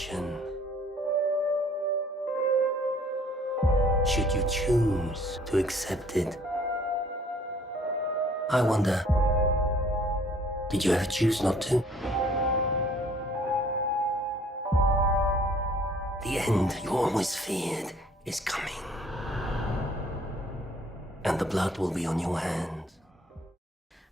mission. Should you choose to accept it? I wonder, did you ever choose not to? The end you always feared is coming. And the blood will be on your hands.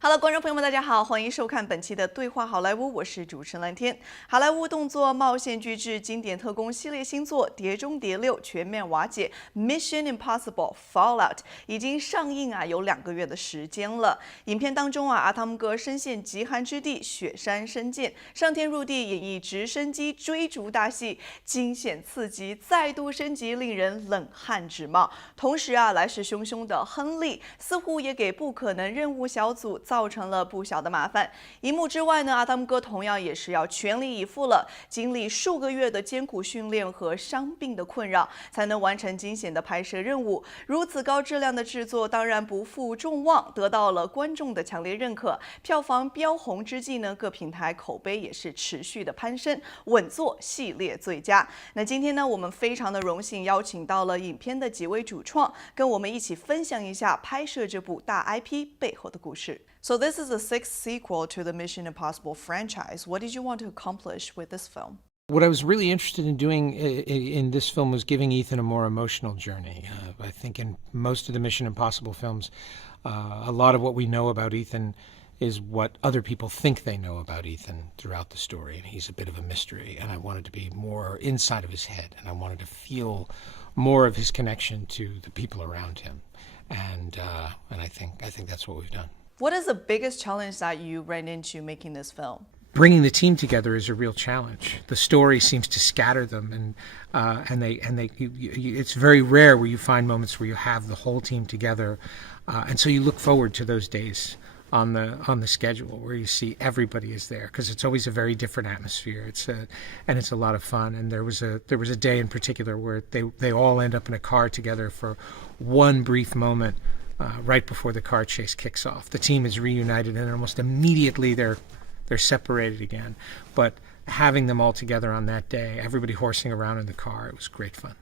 Hello， 观众朋友们，大家好，欢迎收看本期的对话好莱坞，我是主持人蓝天。好莱坞动作冒险巨制经典特工系列新作《碟中谍6》全面瓦解 ，Mission Impossible Fallout 已经上映有2个月的时间了。影片当中阿汤哥身陷极寒之地，雪山深涧，上天入地演绎直升机追逐大戏，惊险刺激，再度升级，令人冷汗直冒。同时来势汹汹的亨利似乎也给不可能任务小组造成了不小的麻烦。荧幕之外呢，阿汤哥同样也是要全力以赴了，经历数个月的艰苦训练和伤病的困扰，才能完成惊险的拍摄任务。如此高质量的制作，当然不负众望，得到了观众的强烈认可。票房飙红之际呢，各平台口碑也是持续的攀升，稳坐系列最佳。那今天呢，我们非常的荣幸邀请到了影片的几位主创，跟我们一起分享一下拍摄这部大 IP 背后的故事。So this is the 6th sequel to the Mission Impossible franchise. What did you want to accomplish with this film? What I was really interested in doing in this film was giving Ethan a more emotional journey. I think in most of the Mission Impossible films, a lot of what we know about Ethan is what other people think they know about Ethan throughout the story, and he's a bit of a mystery. And I wanted to be more inside of his head, and I wanted to feel more of his connection to the people around him. And I think that's what we've done. What is the biggest challenge that you ran into making this film? Bringing the team together is a real challenge. The story seems to scatter them, and it's very rare where you find moments where you have the whole team together, and so you look forward to those days on the schedule where you see everybody is there, because it's always a very different atmosphere. It's a lot of fun. And there was a day in particular where they all end up in a car together for one brief moment. Right before the car chase kicks off, the team is reunited, and almost immediately they're separated again. But having them all together on that day, everybody horsing around in the car, it was great fun.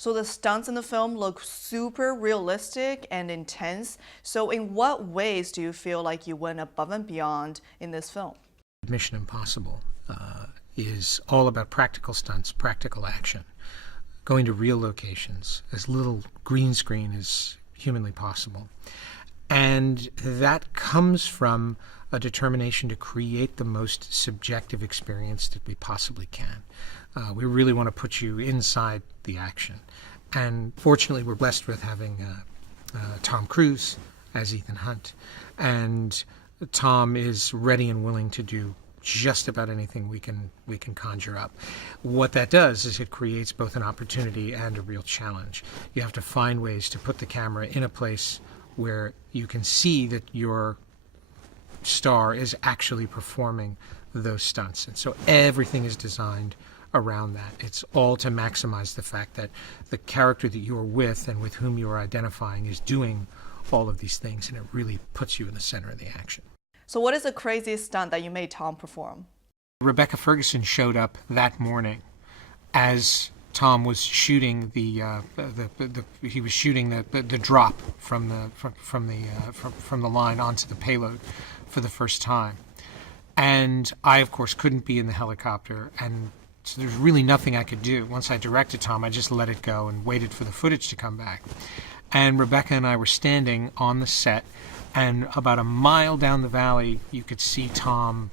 So the stunts in the film look super realistic and intense. So in what ways do you feel like you went above and beyond in this film? Mission Impossible is all about practical stunts, practical action, going to real locations, as little green screen as humanly possible. And that comes from a determination to create the most subjective experience that we possibly can. We really want to put you inside the action. And fortunately, we're blessed with having Tom Cruise as Ethan Hunt. And Tom is ready and willing to do just about anything we can conjure up. What that does is it creates both an opportunity and a real challenge. You have to find ways to put the camera in a place where you can see that your star is actually performing those stunts. And so everything is designed around that. It's all to maximize the fact that the character that you're with and with whom you're identifying is doing all of these things, and it really puts you in the center of the action. So what is the craziest stunt that you made Tom perform? Rebecca Ferguson showed up that morning as Tom was shooting the drop from the line onto the payload for the first time, and I of course couldn't be in the helicopter, and so there's really nothing I could do. Once I directed Tom, I just let it go and waited for the footage to come back. And Rebecca and I were standing on the set, and about a mile down the valley, you could see Tom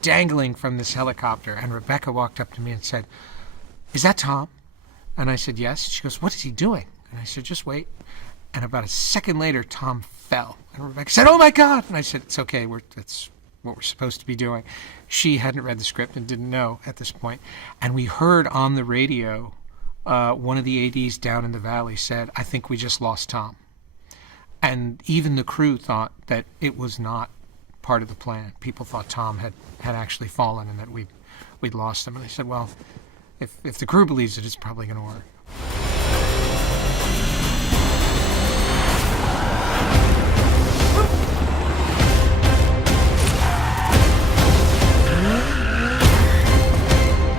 dangling from this helicopter. And Rebecca walked up to me and said, "Is that Tom?" And I said, "Yes." She goes, "What is he doing?" And I said, "Just wait." And about a second later, Tom fell. And Rebecca said, "Oh my God!" And I said, "It's okay, that's what we're supposed to be doing." She hadn't read the script and didn't know at this point. And we heard on the radio one of the ADs down in the valley said, "I think we just lost Tom." And even the crew thought that it was not part of the plan. People thought Tom had actually fallen and that we'd lost him. And they said, well, if the crew believes it, it's probably going to work.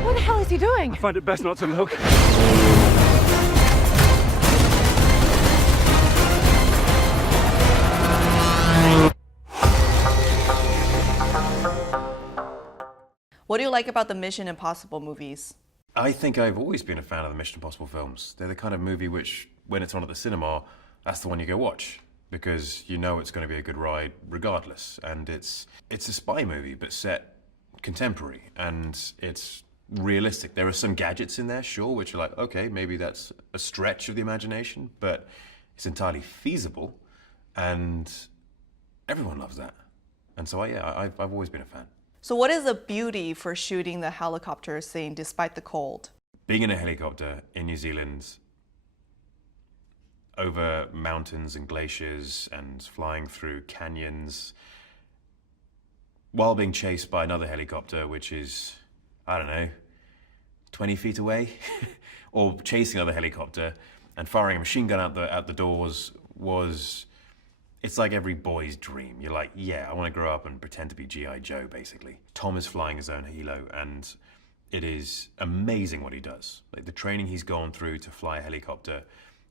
What the hell is he doing? I find it best not to look. What do you like about the Mission Impossible movies? I think I've always been a fan of the Mission Impossible films. They're the kind of movie which, when it's on at the cinema, that's the one you go watch, because you know it's going to be a good ride regardless. And it's a spy movie, but set contemporary, and it's realistic. There are some gadgets in there, sure, which are like, okay, maybe that's a stretch of the imagination, but it's entirely feasible, and everyone loves that. And so, I've always been a fan. So what is the beauty for shooting the helicopter scene despite the cold? Being in a helicopter in New Zealand, over mountains and glaciers and flying through canyons, while being chased by another helicopter, which is, I don't know, 20 feet away, or chasing another helicopter and firing a machine gun out the doors was... It's like every boy's dream. You're like, yeah, I want to grow up and pretend to be G.I. Joe, basically. Tom is flying his own helo, and it is amazing what he does. Like, the training he's gone through to fly a helicopter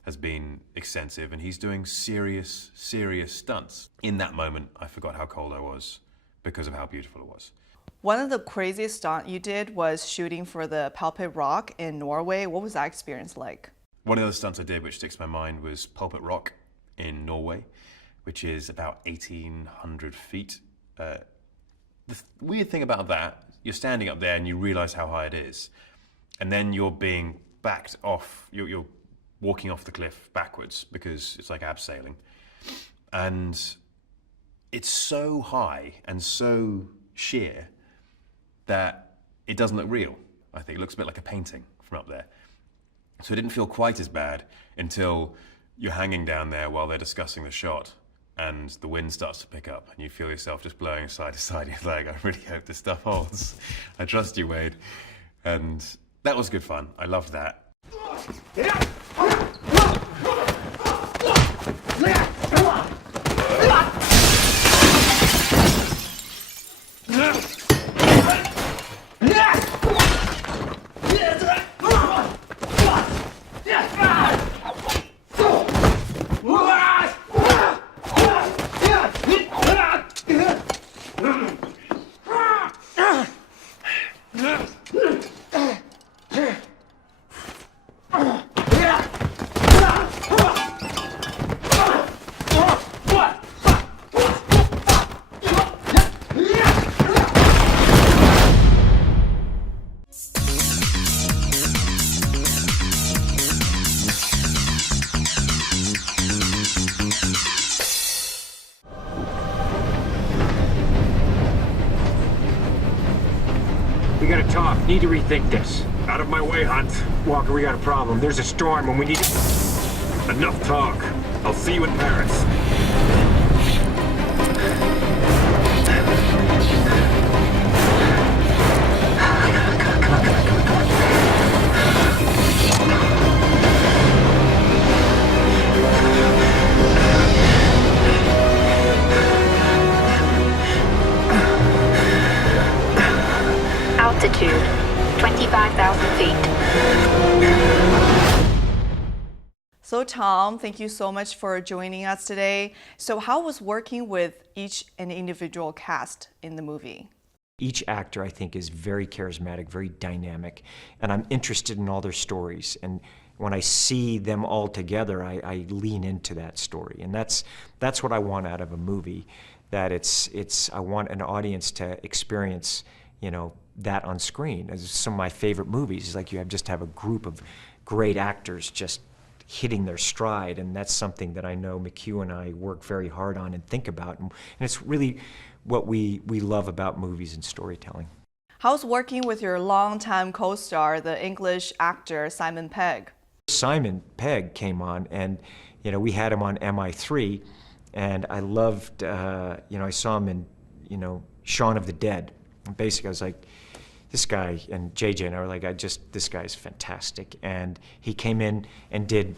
has been extensive, and he's doing serious, serious stunts. In that moment, I forgot how cold I was because of how beautiful it was. One of the craziest stunts you did was shooting for the Pulpit Rock in Norway. What was that experience like? One of the other stunts I did, which sticks in my mind, was Pulpit Rock in Norway, which is about 1,800 feet. The weird thing about that, you're standing up there and you realize how high it is. And then you're being backed off, you're walking off the cliff backwards because it's like abseiling. And it's so high and so sheer that it doesn't look real. I think it looks a bit like a painting from up there. So it didn't feel quite as bad until you're hanging down there while they're discussing the shot, and the wind starts to pick up and you feel yourself just blowing side to side. You're like, I really hope this stuff holds. I trust you, Wade. And that was good fun. I loved that. We gotta talk. Need to rethink this. Out of my way, Hunt. Walker, we got a problem. There's a storm and we need to... Enough talk. I'll see you in Paris. Altitude, 25,000 feet. So Tom, thank you so much for joining us today. So how was working with each and individual cast in the movie? Each actor, I think, is very charismatic, very dynamic, and I'm interested in all their stories. And when I see them all together, I lean into that story. And that's what I want out of a movie, that I want an audience to experience, that on screen. As some of my favorite movies is like you just have a group of great actors just hitting their stride, and that's something that I know McHugh and I work very hard on and think about, and it's really what we love about movies and storytelling. How's working with your longtime co-star, the English actor Simon Pegg? Simon Pegg came on, and we had him on MI3, and I loved, I saw him in, Shaun of the Dead. And basically, I was like, this guy, and JJ and I were like, this guy's fantastic. And he came in and did,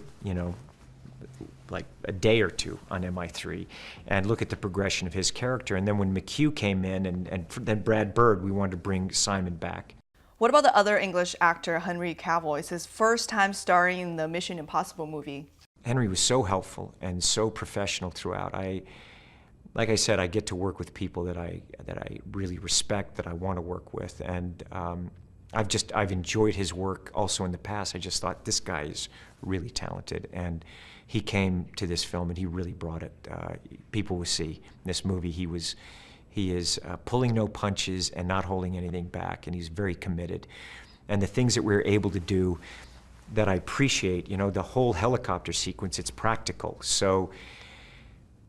like a day or two on MI3, and look at the progression of his character. And then when McHugh came in, and then Brad Bird, we wanted to bring Simon back. What about the other English actor, Henry Cavill? It's his first time starring in the Mission Impossible movie. Henry was so helpful and so professional throughout. Like I said, I get to work with people that I really respect, that I want to work with, and I've enjoyed his work also in the past. I just thought this guy is really talented, and he came to this film and he really brought it. People will see in this movie he is pulling no punches and not holding anything back, and he's very committed. And the things that we're able to do that I appreciate, the whole helicopter sequence, it's practical. So,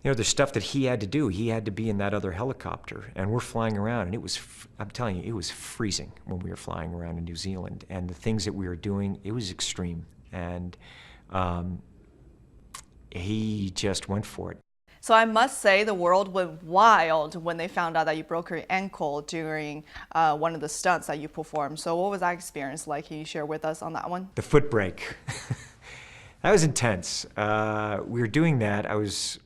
the stuff that he had to do, he had to be in that other helicopter, and we're flying around, and I'm telling you, it was freezing when we were flying around in New Zealand, and the things that we were doing, it was extreme, and he just went for it. So I must say the world went wild when they found out that you broke your ankle during one of the stunts that you performed. So what was that experience like? Can you share with us on that one? The foot break. That was intense. We were doing that. I was,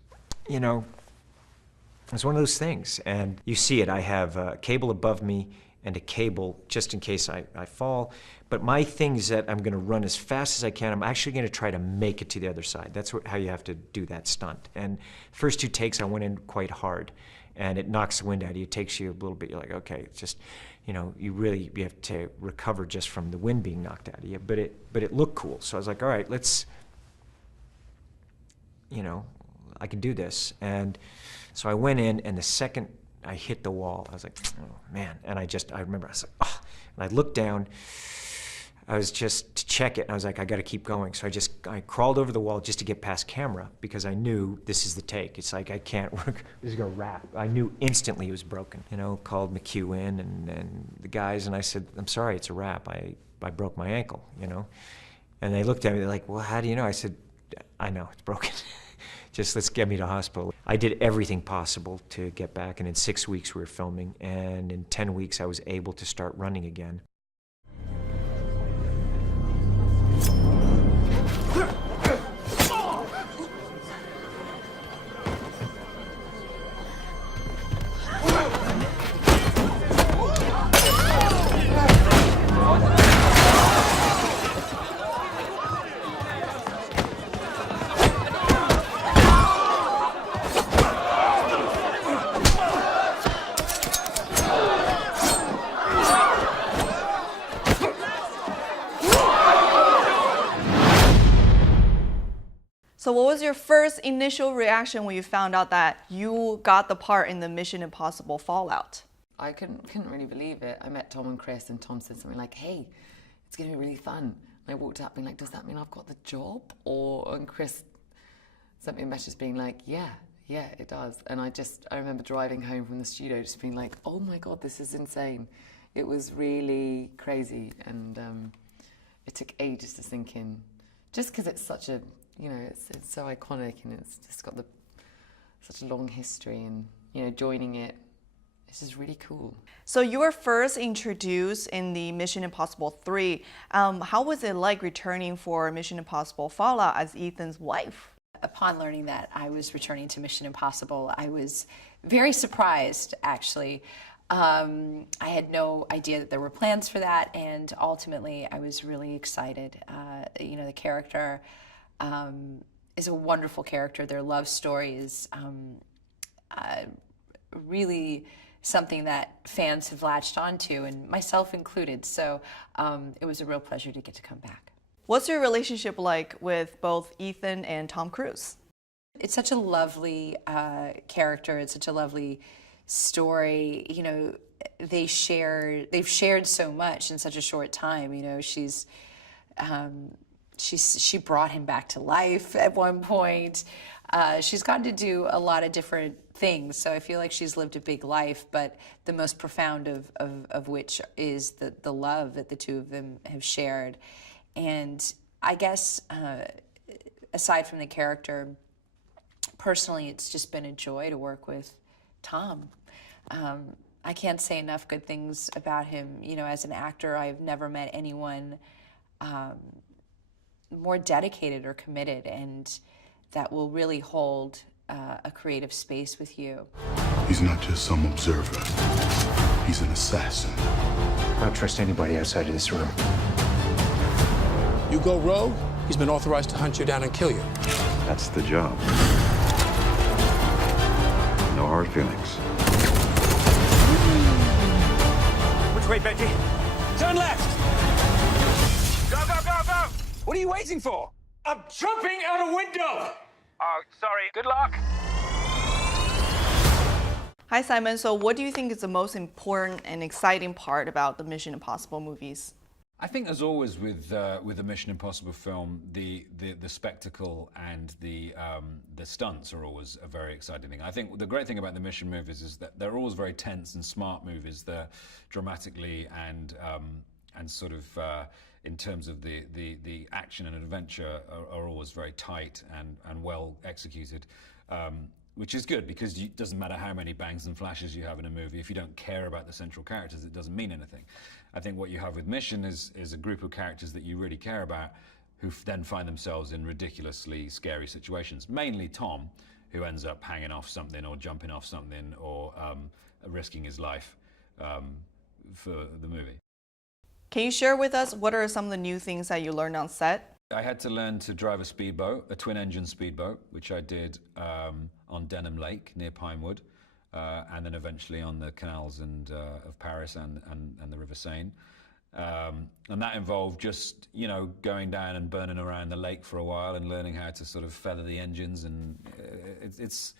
it was one of those things. And you see it. I have a cable above me and a cable just in case I fall. But my thing is that I'm going to run as fast as I can. I'm actually going to try to make it to the other side. That's how you have to do that stunt. And first 2 takes, I went in quite hard, and it knocks the wind out of you. It takes you a little bit. You're like, okay, it's just, you have to recover just from the wind being knocked out of you. But it looked cool. So I was like, all right, let's, I can do this. And so I went in, and the second I hit the wall, I was like, oh man. And I remember, I was like, oh. And I looked down. I was just to check it, and I was like, I got to keep going. So I crawled over the wall just to get past camera, because I knew this is the take. It's like, I can't work, this is gonna wrap. I knew instantly it was broken. Called McHugh in and the guys, and I said, I'm sorry, it's a wrap. I broke my ankle, And they looked at me, they're like, well, how do you know? I said, I know, it's broken. Just let's get me to hospital. I did everything possible to get back, and in 6 weeks we were filming, and in 10 weeks I was able to start running again. So what was your first initial reaction when you found out that you got the part in the Mission Impossible Fallout? I couldn't really believe it. I met Tom and Chris, and Tom said something like, hey, it's going to be really fun. And I walked up being like, does that mean I've got the job? And Chris sent me a message being like, yeah, it does. And I remember driving home from the studio just being like, oh my God, this is insane. It was really crazy, and it took ages to sink in. Just because it's such a, it's so iconic, and it's just got such a long history, and, joining it, it's just really cool. So you were first introduced in the Mission Impossible 3. How was it like returning for Mission Impossible Fallout as Ethan's wife? Upon learning that I was returning to Mission Impossible, I was very surprised, actually. I had no idea that there were plans for that, and ultimately I was really excited. The character is a wonderful character. Their love story is really something that fans have latched onto, and myself included. So it was a real pleasure to get to come back. What's your relationship like with both Ethan and Tom Cruise? It's such a lovely character. It's such a lovely story. They've shared so much in such a short time. She brought him back to life at one point. She's gotten to do a lot of different things. So I feel like she's lived a big life, but the most profound of which is the love that the two of them have shared. And I guess aside from the character, personally, it's just been a joy to work with Tom. I can't say enough good things about him. You know, as an actor, I've never met anyone more dedicated or committed, and that will really hold a creative space with you. He's not just some observer. He's an assassin. I don't trust anybody outside of this room. You go rogue, he's been authorized to hunt you down and kill you. That's the job. No hard feelings. Which way, Benji? Turn left! Go, go, go, go! What are you waiting for? I'm jumping out a window! Oh, sorry. Good luck. Hi, Simon. So, what do you think is the most important and exciting part about the Mission Impossible movies? I think, as always with a Mission Impossible film, the spectacle and the stunts are always a very exciting thing. I think the great thing about the Mission movies is that they're always very tense and smart movies. They're dramatically and sort of in terms of the action and adventure are always very tight and well executed. Which is good, because it doesn't matter how many bangs and flashes you have in a movie. If you don't care about the central characters, it doesn't mean anything. I think what you have with Mission is a group of characters that you really care about, who then find themselves in ridiculously scary situations. Mainly Tom, who ends up hanging off something or jumping off something or risking his life for the movie. Can you share with us what are some of the new things that you learned on set? I had to learn to drive a speedboat, a twin-engine speedboat, which I did on Denham Lake near Pinewood, and then eventually on the canals of Paris and the River Seine. And that involved just, you know, going down and burning around the lake for a while and learning how to sort of feather the engines, and it's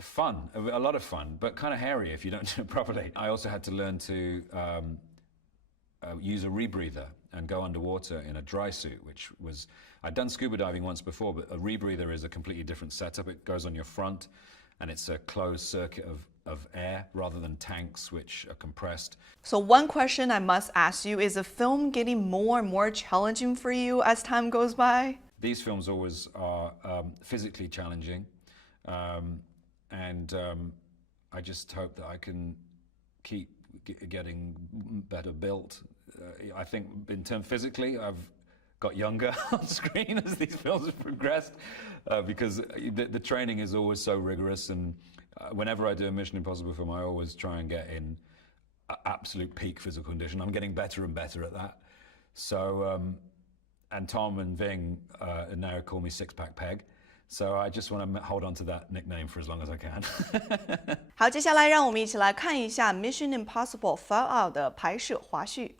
fun, a lot of fun, but kind of hairy if you don't do it properly. I also had to learn to use a rebreather and go underwater in a dry suit, which was, I'd done scuba diving once before, but a rebreather is a completely different setup. It goes on your front, and it's a closed circuit of air rather than tanks, which are compressed. So one question I must ask you, is the film getting more and more challenging for you as time goes by? These films always are physically challenging, and I just hope that I can keep getting better built. I think in terms physically, I've got younger on screen as these films have progressed, because the training is always so rigorous, and whenever I do a Mission Impossible film, I always try and get in absolute peak physical condition. I'm getting better and better at that. So, and Tom and Ving now call me Six-Pack Peg. So I just want to hold on to that nickname for as long as I can. 好，接下来让我们一起来看一下 Mission Impossible Fallout 的拍摄花絮。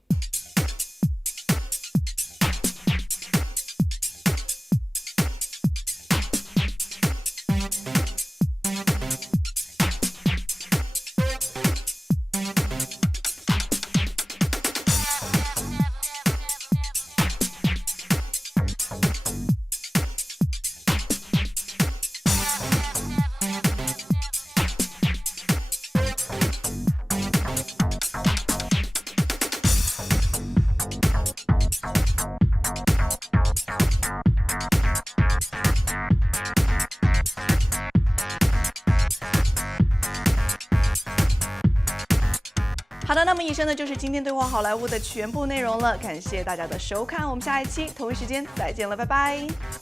好的，那么以上呢就是今天对话好莱坞的全部内容了，感谢大家的收看，我们下一期同一时间再见了，拜拜。